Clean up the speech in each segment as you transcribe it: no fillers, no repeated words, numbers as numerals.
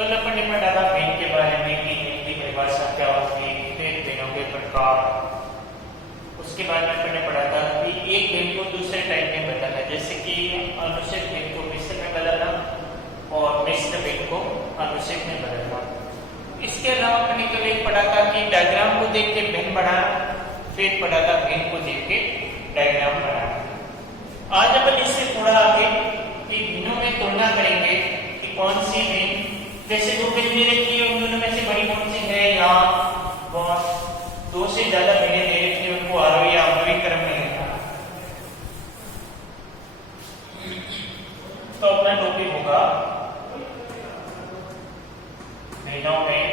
कल अपन ने पढ़ा था पेन के बारे में कि पेन की परिभाषा क्या होती है, फिर पेनों के प्रकार। उसके बाद में अपन ने पढ़ा था कि एक पेन को दूसरे टाइप में बदलना, जैसे कि अनुच्छेद पेन को मिश्र में बदलना और मिश्र पेन को अनुच्छेद में बदलना। इसके अलावा अपन ने कल एक पढ़ा था कि डायग्राम को देख के पेन बनाना, फिर पढ़ा था पेन को देख के डायग्राम बनाना। आज अपन इससे थोड़ा आगे कि भिन्नों में तुलना करेंगे कि कौन सी पेन, जैसे दो पेन दे रखी है, उन दोनों में से बड़ी कौन सी है, या दो से ज्यादा पेनें दे रखी है, उनको आरोही या अवरोही क्रम में लिखना। तो अपना टॉपिक होगा पेनों में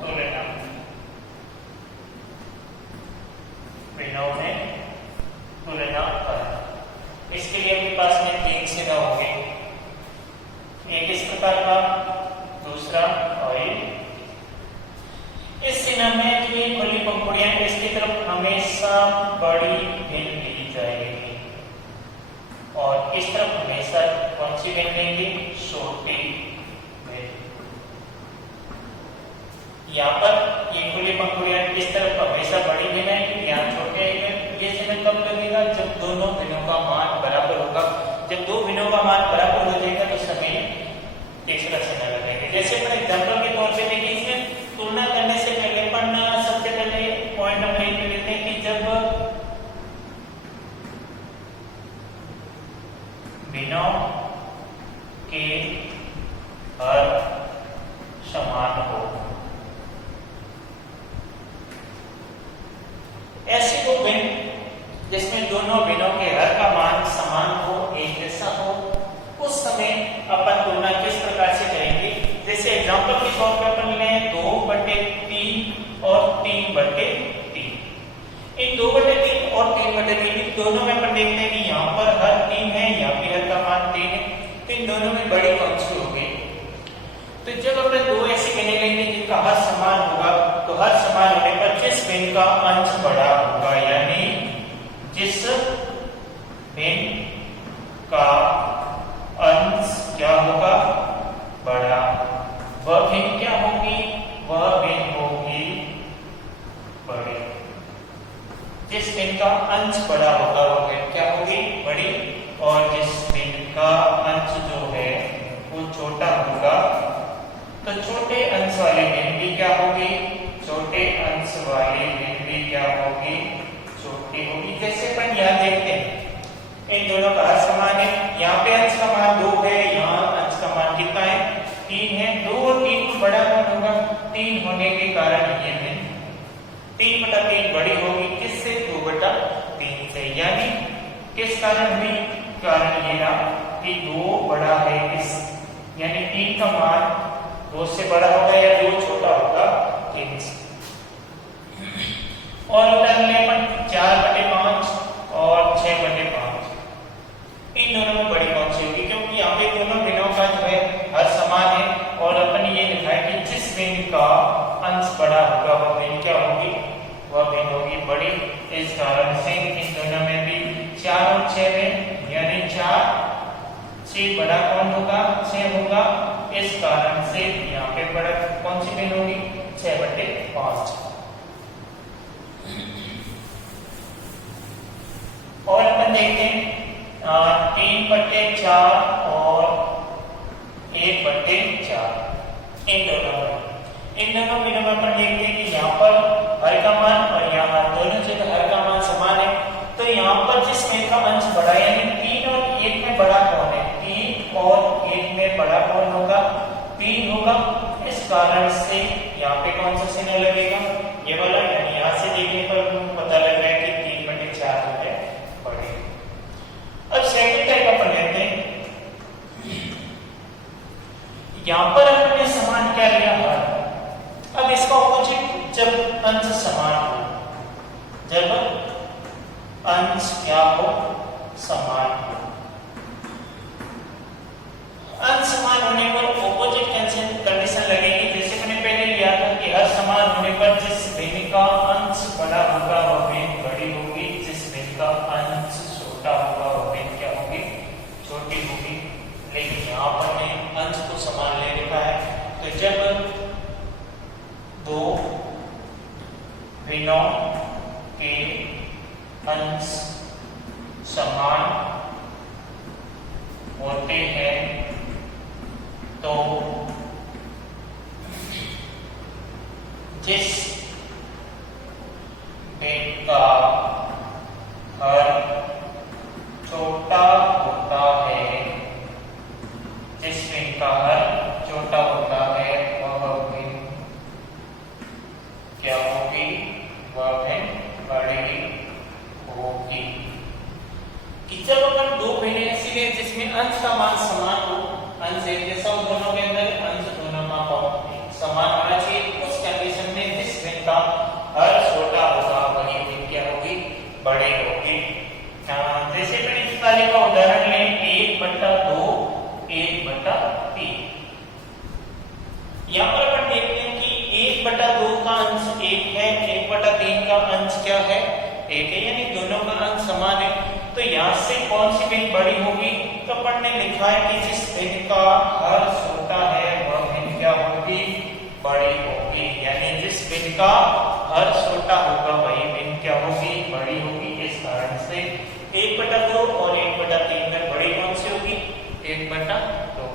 तुलना। पेनों में तुलना करना। इसके लिए अपने पास में 3 चिन्ह होंगे, एक इस प्रकार का, दूसरा ऑयल। इस चिन्ह में जो ये खुली पंखुड़ियां, इसकी तरफ हमेशा बड़ी पेन ली जाएगी और इस तरफ हमेशा कौन सी पेन लेंगे, छोटी पेन। यहाँ पर ये खुली पंखुड़ियां इस तरफ हमेशा बड़ी पेन आएगी, यहाँ छोटे पेन। ये चिन्ह कब लगेगा, जब दोनों पेनों का मान बराबर होगा। जब दो पेनों का मान बराबर हो जाएगा तो समय तीसरा चिन्ह लगेगा। जैसे अपन एग्जांपल के तौर पे देखिए, इसमें तुलना करने से पहले अपन सबसे पहले पॉइंट नंबर 1 पे लेते हैं कि जब पेनों के हर समान हो, ऐसी दो पेन जिसमें दोनों पेनों के हर का मान समान हो, एक जैसा हो, उस समय अपन तुलना किस प्रकार से करेंगे। जैसे एग्जांपल के तौर पर अपन लें 2/3 और 3/3। इन 2/3 और 3/3 दोनों में अपन देखते हैं कि यहाँ पर हर 3 है, यहाँ पे हर का मान 3 है, तो इन दोनों में बड़ी कौन सी होगी। तो जब अपन दो ऐसे पेन लेंगे जिनका हर समान होगा, तो हर समान होने पर जिस पेन का अंश बड़ा होगा, यानी जिस पेन का अंश क्या होगा, बड़ा, वह पेन क्या होगी, वह पेन होगी बड़ी। जिस पेन का अंश बड़ा होगा वह पेन क्या होगी, बड़ी, और जिस पेन का अंश जो है वो छोटा होगा तो छोटे अंश वाली पेन भी क्या होगी, छोटे अंश वाली पेन भी क्या होगी, छोटी होगी। जैसे अपन यहाँ देखते हैं इन दोनों का हर समान है, यहाँ पे अंश का मान 2 है, यहाँ अंश का मान कितना है, 3 है। 2 और 3 को बड़ा कौन होगा, 3 होने के कारण ये है 3/3 बड़ी होगी, किससे, 2/3 से। यानी किस कारण हुई, कारण ये रहा कि 2 बड़ा है इस, यानी 3 का मान 2 से बड़ा होगा या 2 छोटा होगा 3 से। और उदाहरण लें अपन 4/5 और 6/5। इन दोनों में बड़ी कौन सी होगी, क्योंकि यहाँ पे दोनों पेनों का जो है हर समान है और अपन ये लिखा है कि जिस पेन का अंश बड़ा होगा वह पेन क्या होगी, वह पेन होगी बड़ी। इस कारण से इन दोनों में भी 4 और 6 में, यानी 4 से बड़ा कौन होगा, 6 होगा। इस कारण से यहाँ पे बड़ा कौन सी पेन होगी, 6/5। और अपन देखते हैं 3/4 और 1/4। इन दोनों पेनों में अपन देखते हैं कि यहाँ पर हर का मान और यहाँ दोनों जगह हर का मान समान है। तो यहाँ पर जिस पेन का अंश बड़ा, यानी 3 और 1 में बड़ा कौन है, 3 और 1 में बड़ा कौन होगा, 3 होगा। इस कारण से यहाँ पे कौन सा चिन्ह लगेगा, ये वाला। यानी यहाँ से देखने पर पता लग रहा है कि 3/4 जो है बड़ी। अब सेकंड टाइप अपन लेते हैं, यहाँ पर हमने समान क्या लिया, हर। अब इसका ऑपोजिट, जब अंश समान हो, जब अंश क्या हो, समान हो। अंश समान होने पर ऑपोजिट कंडीशन लगेगी। जैसे मैंने पहले लिया था कि हर समान होने पर जिस पेन का अंश बड़ा होगा जिसमें अंश का मान समान हो, अंश एक जैसा हो दोनों के अंदर, अंश दोनों का समान होना चाहिए। उस कंडीशन में जिस भिन्न का हर छोटा होगा वही भिन्न क्या होगी, बड़ी होगी। जैसे अपने इस वाले का उदाहरण लें 1/2 1/3। यहाँ पर अपन देखते हैं कि 1/2 का अंश 1 है, 1/3 का अंश क्या है, 1 है, यानी दोनों का अंश समान है। तो यहाँ से कौन सी भिन्न बड़ी होगी, तो अपन ने लिखा है कि जिस भिन्न का हर छोटा है वह भिन्न क्या होगी, बड़ी होगी। यानी जिस भिन्न का हर छोटा होगा वही भिन्न क्या होगी, बड़ी होगी। इस कारण से 1/2 और 1/3 में बड़ी कौन सी होगी, 1/2।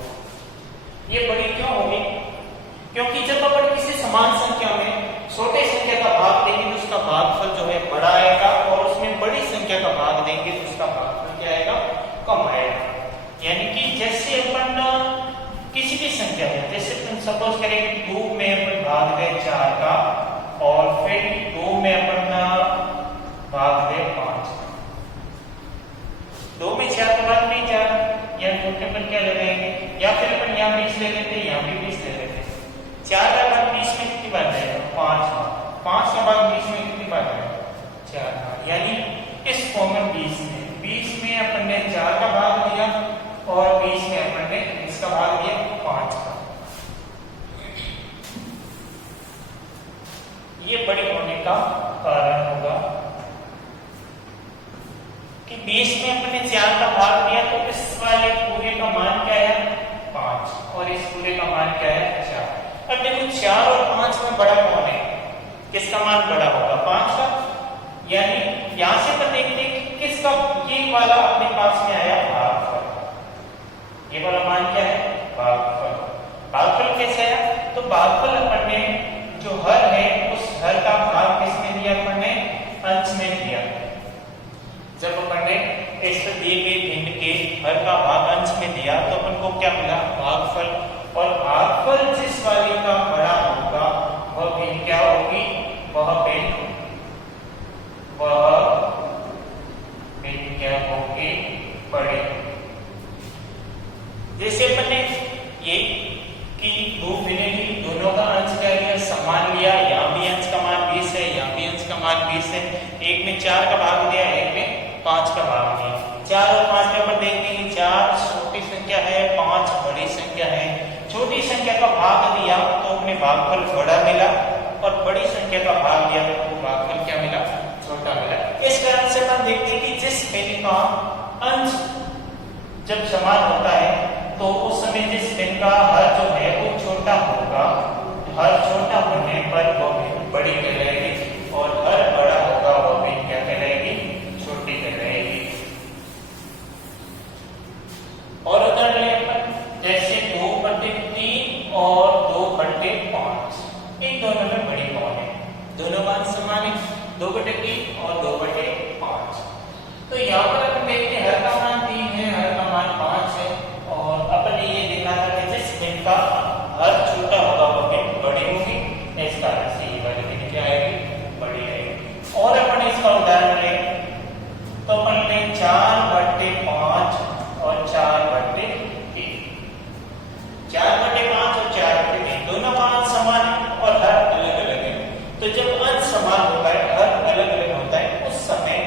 ये बड़ी क्यों होगी, क्योंकि जब अपन किसी समान संख्या में छोटे संख्या का भाग देंगे तो उसका भागफल जो है बड़ा आएगा, और उसमें बड़ी संख्या का भाग देंगे तो उसका भागफल क्या आएगा, कम आएगा। यानी कि जैसे अपन किसी भी संख्या में, जैसे तुम सपोज करेंगे 2 में अपन भाग दे 4 का, और फिर 2 में अपन भाग दे 5 का। 2 में 4 का भाग नहीं 4, या छोटे पर क्या लगाएंगे, या फिर अपन यहाँ 20 ले लेते हैं, यहाँ भी 20 ले लेते हैं। 4 का भाग 20 में कितनी बार जाएगा, 5 बार। 5 का भाग 20 में कितनी बार जाएगा, 4 बार। यानी इस फॉर्मूला 20 में अपन ने 4 का भाग दिया, और 20 में अपन ने इसका भाग दिया 5 का। ये बड़ी होने का कारण होगा कि 20 में अपन ने 4 का भाग दिया, तो इस वाले पूरे का मान क्या है, 5, और इस पूरे का मान क्या है, 4। अब देखो 4 और 5 में बड़ा कौन है, किसका मान बड़ा होगा, 5 का। यानी यहां से अपन देखते हैं कि किसका ये वाला अपने पास में आया, भागफल। ये वाला मान क्या है, भागफल। भागफल कैसे आया, तो भागफल अपन ने जो हर है उस हर का भाग किसमें दिया, अपन ने अंश में दिया। जब अपन ने इस दिए गए भिन्न के हर का भाग अंश में दिया तो अपन को क्या मिला, भागफल। और भागफल जिस वाले का बड़ा होगा वह भिन्न क्या होगी, वह भिन्न क्या होगी, बड़ी। जैसे अपन ने ये कि 2 भिन्न ली, दोनों का अंश क्या लिया, समान लिया। यहाँ भी अंश का मान 20 है, यहाँ भी अंश का मान 20 है। एक में 4 का भाग दिया, एक में 5 का भाग दिया। 4 और 5 में अपन देखते हैं कि 4 छोटी संख्या है, 5 बड़ी संख्या है। छोटी संख्या का भाग दिया तो अपने भागफल बड़ा मिला, और बड़ी संख्या का भाग दिया तो भागफल क्या मिला, छोटा मिला। इस कारण से हम देखते हैं कि जिस भिन्न का अंश जब समान होता है तो उस समय जिस भिन्न का हर जो है वो छोटा होगा, हर छोटा होने पर वो भिन्न बड़ी कहलाएगी, और हर बड़ा होगा वो भिन्न क्या कहलाएगी, छोटी कहलाएगी। और उदाहरण लें अपन, जैसे 2/3 और 2/5, इन दोनों में बड़ी कौन है, दोनों मान समान है, 2/3 और 2/5। तो यहाँ पर अपन देखते हैं हर का मान 3 है, हर का मान 5 है, और अपन ने ये देखा था कि जिस भिन्न का हर छोटा होगा वह भिन्न बड़ी होगी। इस कारण से ये वाली भिन्न क्या आएगी, बड़ी आएगी। और अपन इसका उदाहरण लें तो अपन ने 4/5 और 4/3। 4/5 और 4/3 दोनों का अंश समान है और हर अलग अलग है। तो जब अंश समान होता है, हर अलग अलग होता है, उस समय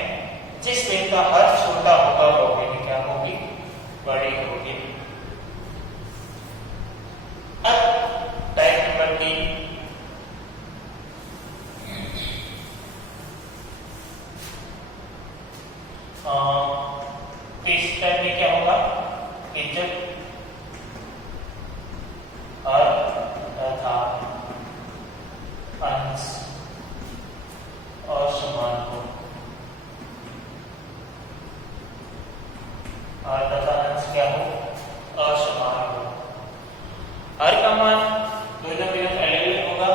जिस भिन्न का हर छोटा होगा वो भिन्न क्या होगी, बड़ी होगी। अब टाइप नंबर 3, इस टाइप में क्या होगा कि जब हर तथा अंश असमान हो, हर तथा अंश क्या हो, असमान हो। हर का मान दोनों भिन्न में अलग अलग होगा,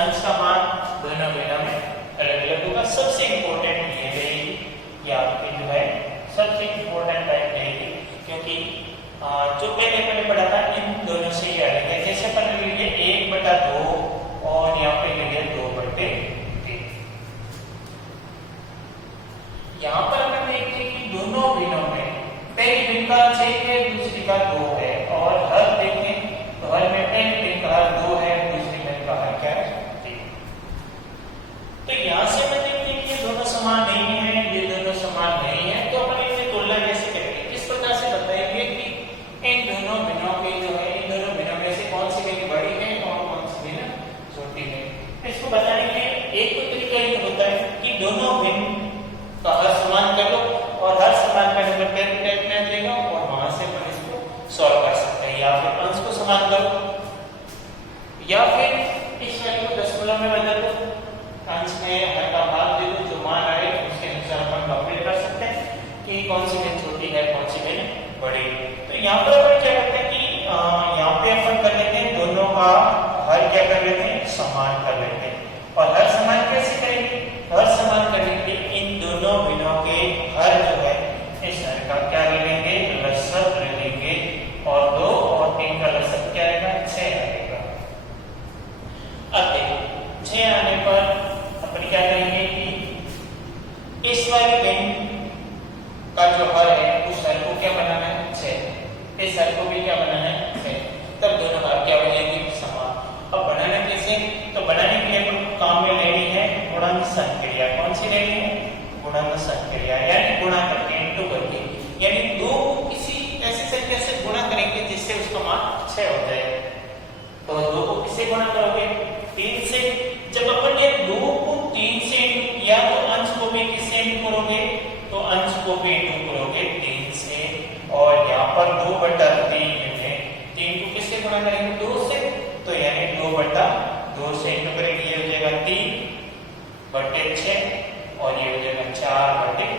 अंश का मान दोनों भिन्न में अलग अलग होगा। सबसे इंपॉर्टेंट ये रहेगी, ये आपकी जो है सबसे इंपॉर्टेंट टाइप रहेगी, क्योंकि जो पहले मैंने पढ़ा था इन दोनों से ये अलग है। जैसे अपन ले लिए 1/2 और यहाँ पे ले लिया 2/3। यहाँ पर अपन देखते हैं कि दोनों भिन्नों में पहली भिन्न का अंश 1 है, का 2 है और हर देखें तो हर में पहले का हर 2 है, दूसरी में का हर क्या है 3। तो यहाँ से मैं देखते हैं कि ये दोनों समान नहीं है, ये दोनों समान नहीं है, तो अपन इनकी तुलना कैसे करेंगे? किस प्रकार से बताएंगे कि इन दोनों भिन्नों की जो है, इन दोनों भिन्नों में से कौन सी भिन्न बड़ी है और कौन सी भिन्न छोटी है? इसको बताने के लिए एक तो तरीका ये होता है कि दोनों भिन्न का हर समान कर लो और हर समान करने पर कैलकुलेट देगा और वहां से अपन इसको सॉल्व कर सकते हैं, या फिर अंश को समान करो या फिर इस वैल्यू को दशमलव में बदल दो, अंश में हर का भाग दे दो, जो मान आए उसके अनुसार अपन कंपेयर कर सकते हैं कि कौन सी भिन्न छोटी है, कौन सी भिन्न बड़ी। तो यहाँ पर अपन क्या करते हैं कि यहाँ पे अपन कर लेते हैं दोनों का हर क्या कर लेते हैं, समान कर लेते हैं। और हर समान कैसे करेंगे? हर समान करने के लिए इन दोनों भिन्नों के हर जो है इस हर का क्या ले लेंगे, लसक ले लेंगे और 2 और 3 का लसक क्या आएगा, 6 आएगा। अब देखो 6 आने पर अपन क्या करेंगे कि इस वाले भिन्न का जो हर है उस हर को क्या बनाना है, 6, इस हर को भी क्या बनाना है, 6, तब दोनों हर क्या हो जाएंगे, समान। अब बनाना कैसे? तो बनाने के लिए अपन काम में लेनी है गुणनसन क्रिया। कौन सी लेनी है? गुणनसन क्रिया, यानी गुणा करके, इनटू करके, यानी 2 को किसी ऐसे तरीके से गुणा करेंगे जिससे उसका मान 6 हो जाए। तो 2 को किससे गुणा करोगे? 3 से। जब अपन ये 2 को 3 से इंटू किया तो अंश को भी किससे इंटू करोगे? तो अंश को भी इंटू करोगे 3 से, और यहाँ पर 2/3 है, 3 को किससे गुणा करेंगे? 2 से, तो यानी 2/2 से इंटू करेंगे, ये हो जाएगा 3/6 और ये हो जाएगा 4/।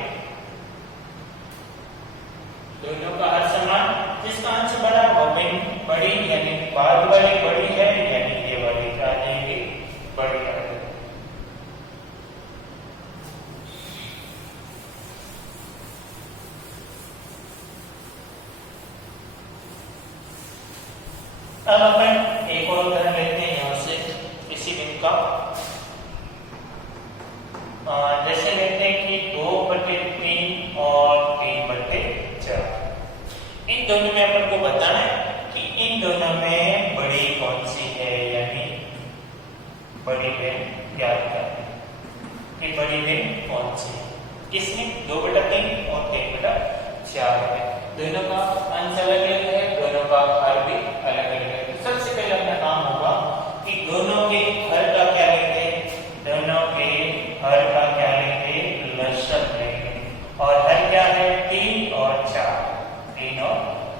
दोनों का हर समान, जिसका अंश बड़ा वो भिन्न बड़ी, यानी बाद वाली बड़ी है, यानी ये वाली आ जाएगी बड़ी आ जाएगी। अब अपन एक और उदाहरण लेते हैं यहाँ से इसी भिन्न का। जैसे लेते हैं कि 2/3 और 3/4। इन दोनों में अपन को बताना है कि इन दोनों में बड़ी कौन सी है, यानी बड़ी भिन्न याद करना कि बड़ी भिन्न कौन सी है। किसमें? 2/3 और 3/4 है। दोनों का अंश अलग अलग है, दोनों का हर भी अलग अलग है। तो सबसे पहले अपना काम होगा कि दोनों के हर का क्या लेंगे, दोनों के हर का क्या लेंगे, लसक लेंगे। और हर क्या है? 3 और 4, 3 और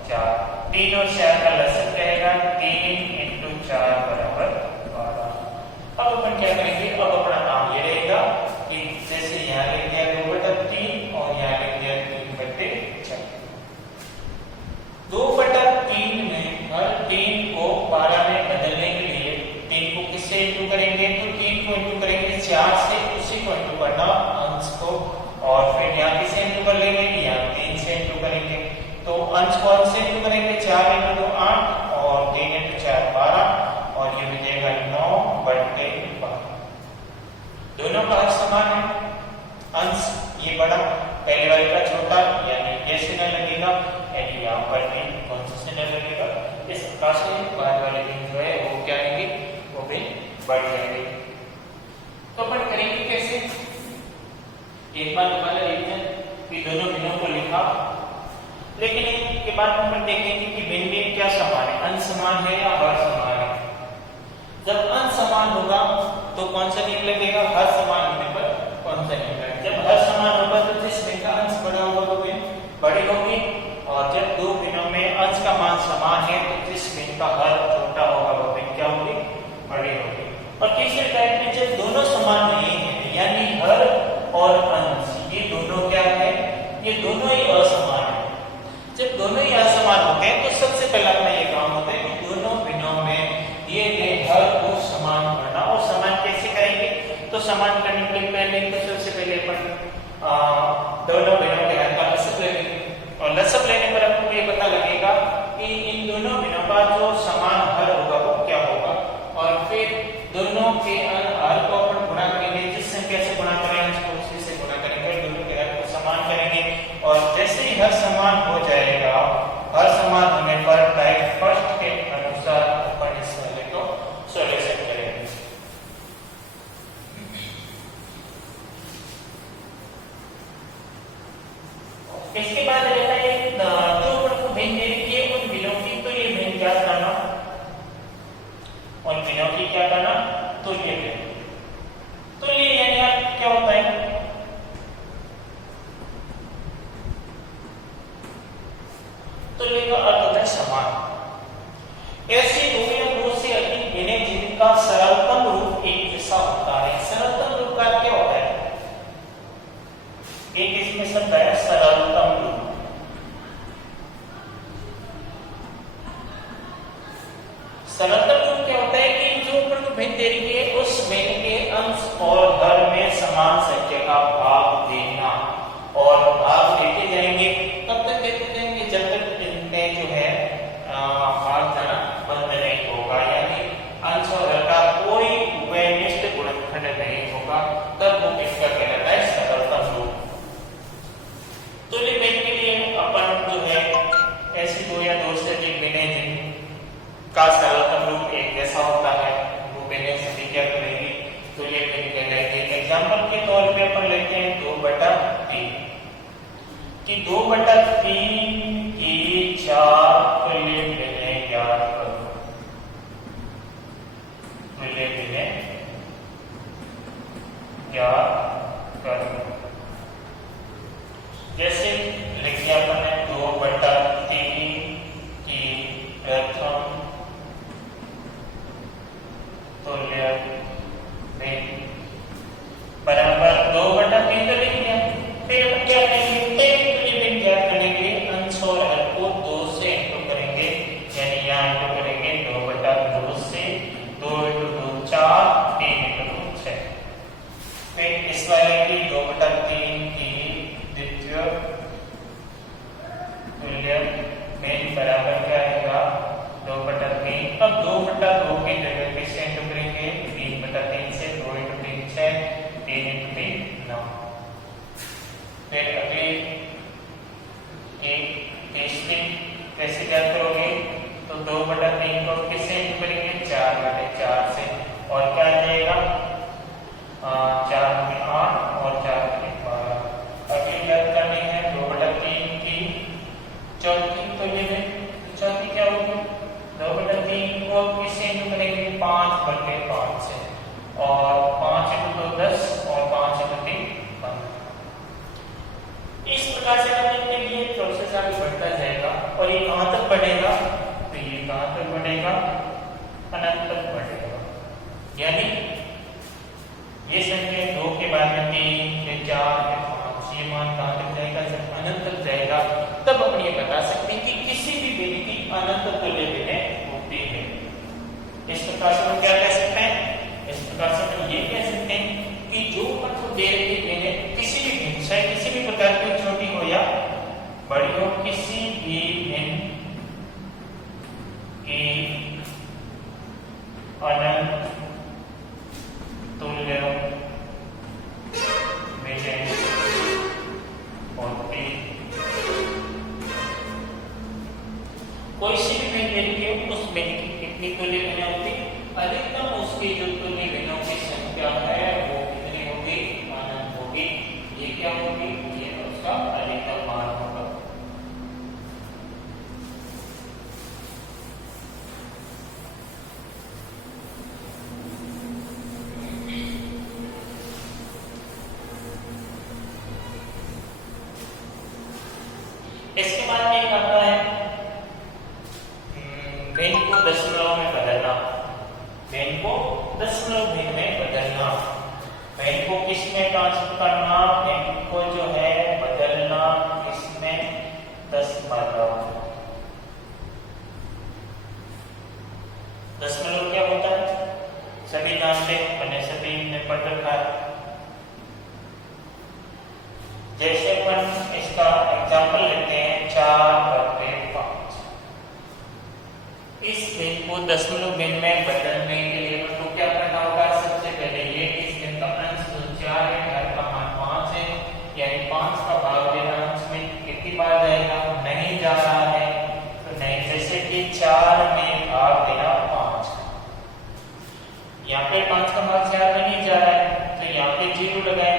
4, 3 और 4 का लसक रहेगा 3 × 4 = 12। अब अपन क्या करेंगे? अब अपना काम ये रहेगा कि जैसे यहाँ लिख दिया 2/3 और यहाँ लिख दिया 3/4। 2/3 में हर 3 को 12 में बदलने के लिए 3 को किससे इंटू करेंगे? तो 3 को इंटू करेंगे 4 से, उसी को इंटू करना अंश को, और फिर यहाँ किसे इंटू कर लेंगे? यहाँ 3 से इंटू करेंगे। तो अंश को अंश से इंटू करेंगे, 4 × 2 8 और 3 × 4 12 और ये हो जाएगा 9/12। दोनों का हर समान है, अंश ये बड़ा, पहले वाले का छोटा, यानी ये चिन्ह लगेगा, यानी यहाँ पर भी कौन सा चिन्ह लगेगा? इस प्रकार से बाद वाले दिन जो है वो क्या आएंगे, वो भी बढ़ जाएंगे। तो अपन करेंगे कैसे? एक बार दोबारा लिखते हैं कि दोनों भिन्नों को लिखा, लेकिन इसके बाद अपन देखेंगे कि भिन्न भिन्न क्या समान है, अंश समान है या हर समान है। जब अंश समान होगा तो कौन सा नियम लगेगा? हर समान होने पर कौन सा नियम लगेगा? जब हर समान होगा तो जिस भिन्न का अंश बड़ा होगा वो भिन्न बड़ी होगी, और जब 2 भिन्नों में अंश का मान समान है तो जिस भिन्न का हर छोटा होगा वो भिन्न क्या होगी? बड़ी होगी। और तीसरे टाइप में जब दोनों समान नहीं है, यानी हर और अंश ये दोनों क्या है? ये दोनों ही असमान है। जब दोनों ही असमान होते हैं तो सबसे पहला अपना ये काम होता है कि दोनों भिन्नों में दिए गए हर को समान करना। और समान कैसे करेंगे? तो समान करने के लिए पहले तो सबसे पहले अपन दोनों भिन्नों के हर का लसक लेंगे, और लसक लेने पर आपको ये पता लगेगा कि इन दोनों भिन्नों का जो समान हर होगा वो क्या होगा। और फिर दोनों के हर को अपन गुणा करेंगे, जिस संख्या से गुणा करेंगे उसको उसी से गुणा करेंगे, दोनों के हर को समान करेंगे। और जैसे ही हर समान हो जाएगा, हर समान होने तुल्य का अर्थ होता है समान। ऐसे दो या दो से अधिक भिन्न जिनका सरलतम रूप एक जैसा होता है। सरलतम रूप का क्या होता है? एक इसमें शब्द है सरलतम रूप। सरलतम रूप क्या होता है कि जो भिन्न देंगे उस भिन्न के अंश और हर में समान संख्या का भाग देना, और भाग देते जाएंगे तब तक देते जाएंगे जब तक इनमें जो है भाग देना बंद नहीं होगा, यानी अंश और हर का कोई उभयनिष्ठ गुणनखंड नहीं होगा, तब वो किसका कहलाता है? सरलतम रूप। तुल्य भिन्न के लिए अपन जो है ऐसी दो या दो से अधिक भिन्न जिनका सरलतम रूप एक जैसा होता है वो भिन्न स्थिति क्या करेगी? तुल्य भिन्न कहलाएगी। एग्जाम्पल के तौर पे अपन लेते हैं 2/3 कि 2/3 की 4 तुल्य भिन्न ज्ञात करो। तुल्य भिन्न ज्ञात करो। जैसे लिख दिया अपन ने 2/3 की प्रथम तुल्य भिन्न बराबर 2/3 तो लिख दिया। फिर अपन क्या करेंगे? तुल्य भिन्न ज्ञात करने के लिए अंश और हर को 2 से इंटू करेंगे, यानी यहाँ इंटू करेंगे 2/2 से, 2 × 2 4, 3 × 2 6। फिर इस वाले की 2/3 की द्वितीय तुल्य भिन्न बराबर क्या आएगा? 2/3। अब 2/2 की जगह किससे इंटू करेंगे? 3/3 से, 2 × 3 6, 3 × 3 9। फिर अगली एक तीसरी कैसे क्या करोगे? तो 2/3 को किससे इंटू करेंगे? 4/4 से, और क्या आ जाएगा? 4 × 8 और 4 × 12। अगली बात करनी है 2/3 की चौथी तुल्य भिन्न। चौथी क्या होगी? 2/3 को किससे इंटू करेंगे? 5/5 से, और 5 × 2 10 और 5 × 3 15। इस प्रकार से करने के लिए प्रोसेस आगे बढ़ता जाएगा, और ये कहां तक बढ़ेगा? तो ये कहां तक बढ़ेगा? अनंत तक बढ़ेगा। यानी ये संख्या 2 के बाद में 3 फिर 4 फिर 5, ये मान कहां तक जाएगा? जब अनंत तक जाएगा तब अपन ये बता सकते हैं कि किसी भी भिन्न की अनंत तुल्य भिन्न होती है। इस प्रकार से हम क्या कह सकते हैं? इस प्रकार से हम ये कह सकते हैं कि जो अपन दे रही भिन्न किसी भी भिन्न, चाहे किसी भी प्रकार की छोटी हो या बड़ी हो, किसी भी भिन्न की अनंत तुल्य भिन्न होती। कोई सी भी भिन्न लेके उस भिन्न की कितनी तुल्य भिन्न होती? अधिकतम उसकी जो तुल्य भिन्नों की संख्या है वो कितनी होगी? अनंत होगी। ये क्या होगी? ये उसका अधिकतम मान होगा। इसके बाद में एक आता है भिन्न को दशमलव में बदलना। भिन्न को दशमलव भिन्न में बदलना। भिन्न को किस में ट्रांसफर करना? भिन्न को जो है बदलना किसमें? दशमलव। दशमलव क्या होता है? सभी जानते हैं, मैंने सभी ने पढ़ रखा है। जैसे अपन इसका एग्जाम्पल लेते हैं 4/5। इस भिन्न को दशमलव भिन्न में बदलने के लिए तो क्या करना होगा? सबसे पहले ये इस भिन्न का अंश 4 है, हर का मान 5 है, यानी 5 का भाग देना अंश में कितनी बार जाएगा? नहीं जा रहा है, तो नहीं। जैसे कि 4 में भाग देना 5, यहाँ पे 5 का भाग 4 में नहीं जा रहा है, तो यहाँ पे 0 लगाए